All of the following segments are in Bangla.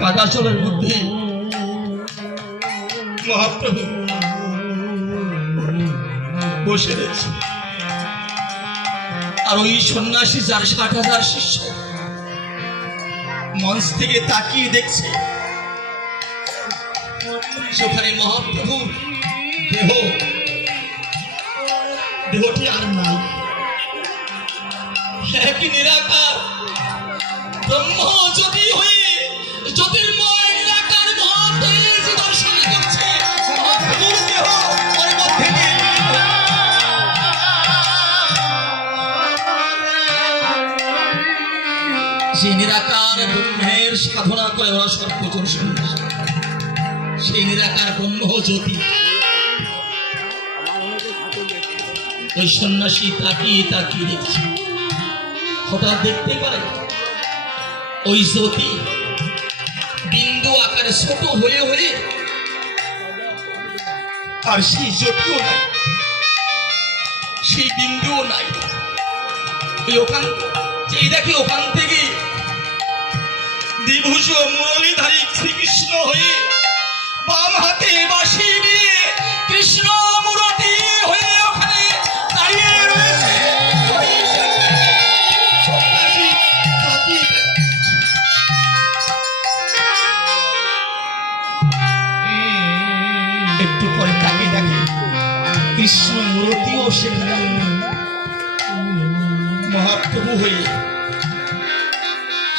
কাদাচলের মধ্যে মহাপ্রভু বসে রয়েছে, আর ওই সন্ন্যাসী যার ৬০,০০০ শিষ্য মঞ্চ থেকে তাকিয়ে দেখছে, সেখানে মহাপ্রভু দেহটি আর নাই, একই নিরাকার ব্রহ্ম জ্যোতি হয়ে জ্যোতির্ময় নিরাকার মহাতেজ দর্শন করছে। মহাপ্রভুর দেহ ওর মধ্যে সেই নিরাকার ব্রহ্মের সাধনা করে ওরা সর্বজন সন্ন্যাসী, সেই নিরাকার ব্রহ্ম জ্যোতি ওই সন্ন্যাসী তাকিয়ে তাকিয়ে দেখছে। হঠাৎ দেখতে পারে ওই জ্যোতি বিন্দু আকারে ছোট হয়ে হয়ে, আর সেই জ্যোতিও নাই, সেই বিন্দুও নাই। ওখান যেই দেখে ওখান থেকে দ্বিভুজ মুরলীধারী শ্রীকৃষ্ণ হয়ে বাম হাতে বাঁশি নিয়ে কৃষ্ণ মূরতি হয়ে ওখানে দাঁড়িয়ে রয়েছে। একটু পরে তাকে দেখে কৃষ্ণ মূরতিও সেখানে মহাপ্রভু হয়ে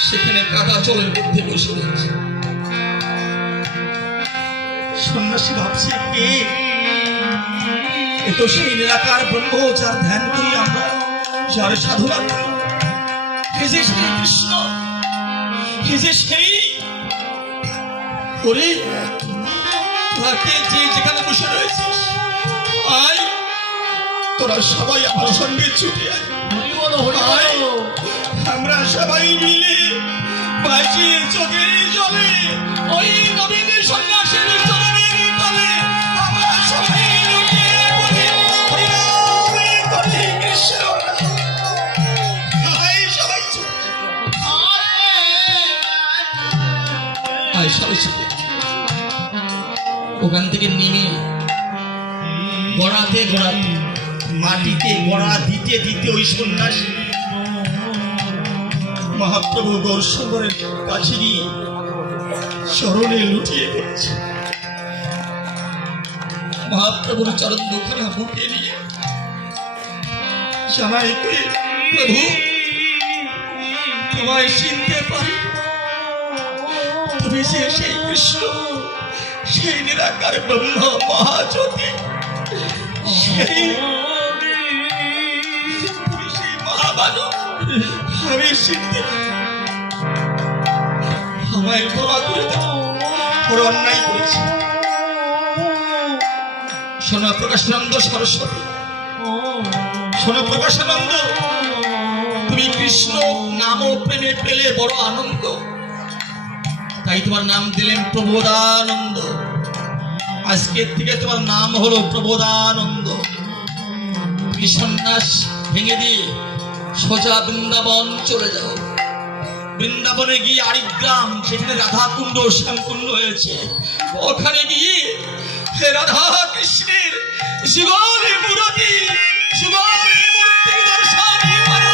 সেখানে কাদাচলের মধ্যে বসে রয়েছে। সন্ন্যাসী ভাবছে এ তো সেই নিরাকার ব্রহ্ম যার ধ্যান করি আমরা, যার সাধনা করি, হে যে সেই কৃষ্ণ, হে যে সেই ওরে তোরাকে যে যেখানে বসে রয়েছিস, আয় তোরা সবাই আমার সঙ্গে ছুটে আয়, আমরা সবাই মিলে বাঁচিয়ে চোখের জলে ওই নবীন সন্ন্যাসীর চরণের তলে আমরা সবাই লুটিয়ে পড়ি, হরি নাম হরি কৃষ্ণ। সবাই সবাই ওখান থেকে নেমে গড়াতে গড়াতে মাটিতে গড়া দিতে দিতে ওই সন্ন্যাসী মহাপ্রভু গৌরসুন্দরের কাছে গিয়ে চরণে লুটিয়ে পড়েছে। মহাপ্রভুর চরণ দুখানা বুকে নিয়ে জানাই করে, প্রভু তোমায় চিনতে পারি, তুমি যে সেই কৃষ্ণ, সেই নিরাকার ব্রহ্ম মহাজ্যোতি, সেই মহামানব, আমি চিনতে আমায় ক্ষমা করে দাও, বড় অন্যায় করেছি। শোনো প্রকাশানন্দ সরস্বতী, শোনো প্রকাশানন্দ, তুমি কৃষ্ণ নাম ও প্রেমে পেলে বড় আনন্দ, তাই তোমার নাম দিলেন প্রবোধানন্দ। আজকের থেকে তোমার নাম হলো প্রবোধানন্দ। তুমি সন্ন্যাস ভেঙে দিয়ে সোজা বৃন্দাবন চলে যাও। বৃন্দাবনে গিয়ে আরিগ্রাম, সেখানে রাধাকুণ্ড শ্যামকুণ্ড হয়েছে, ওখানে গিয়ে রাধা কৃষ্ণের জীবনের মূর্তি, জীবনের মূর্তি দর্শন করো।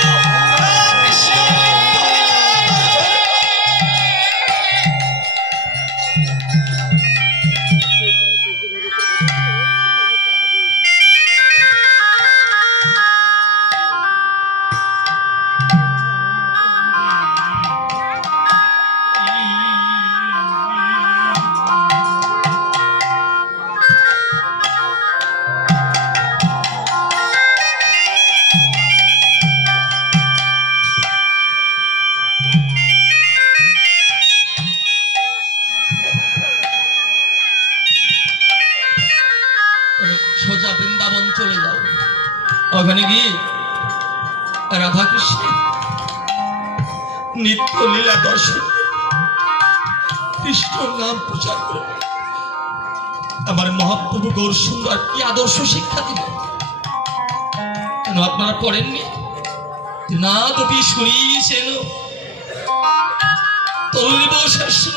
সোজা বৃন্দাবন চলে যাও, ওখানে গিয়ে রাধা কৃষ্ণ নিত্য লীলা দর্শন, কৃষ্ণ নাম প্রচার করে আমার মহাপ্রভু গৌরসুন্দর কি আদর্শ শিক্ষা দিল। কেন আপনারা পড়েননি? না তুমি শুনিয়েছেন করব শাস্ত্র